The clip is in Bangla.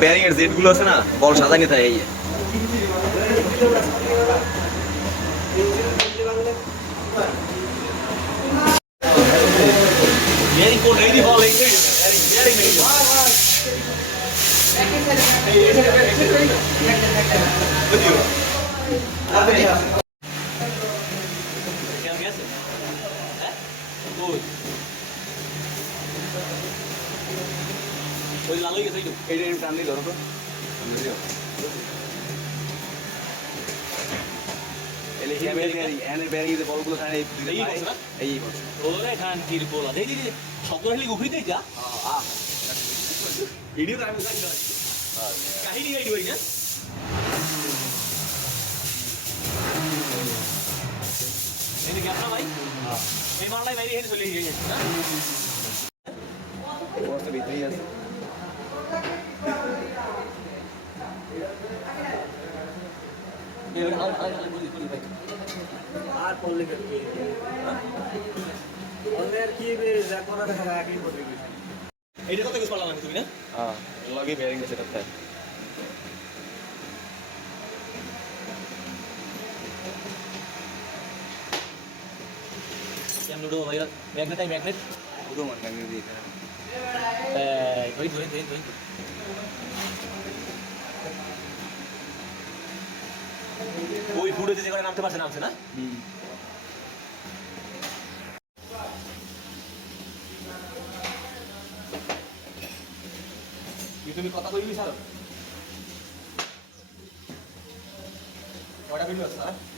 ব্যারিং এর জেট গুলো আছে না বল সাজানি থাকে এই ওই লালই গেছে এইটা টান দিই ধরো তো এলে এনের ব্যারিং এর বলগুলো খানে এই ওরে খান কির বলা দেই দিদি শব্দ হেলি উফরি দেই যা ভিডিও তো আমি জানি না কাহিনী গাইডি হই না এই ক্যামেরা ভাই এই মালটাই বাইরে হেলে চলে গিয়ে না ওর তো ভিতরেই আছে আর পড়লে কি অন্যের কি যা করা দেখা আগেই বলে গেছে এইটা কত কিছু পারলাম তুমি না হ্যাঁ লগে বেয়ারিং সেটআপ থাকে কেমন উড়ো ভাই ম্যাগনেট উড়ো মান ম্যাগনেট দিয়ে ধই ওই ফুটেজে যে করে নামতে পারছে নামছে না তুমি কথা কইবি স্যার কয়টা ভিডিও আছে স্যার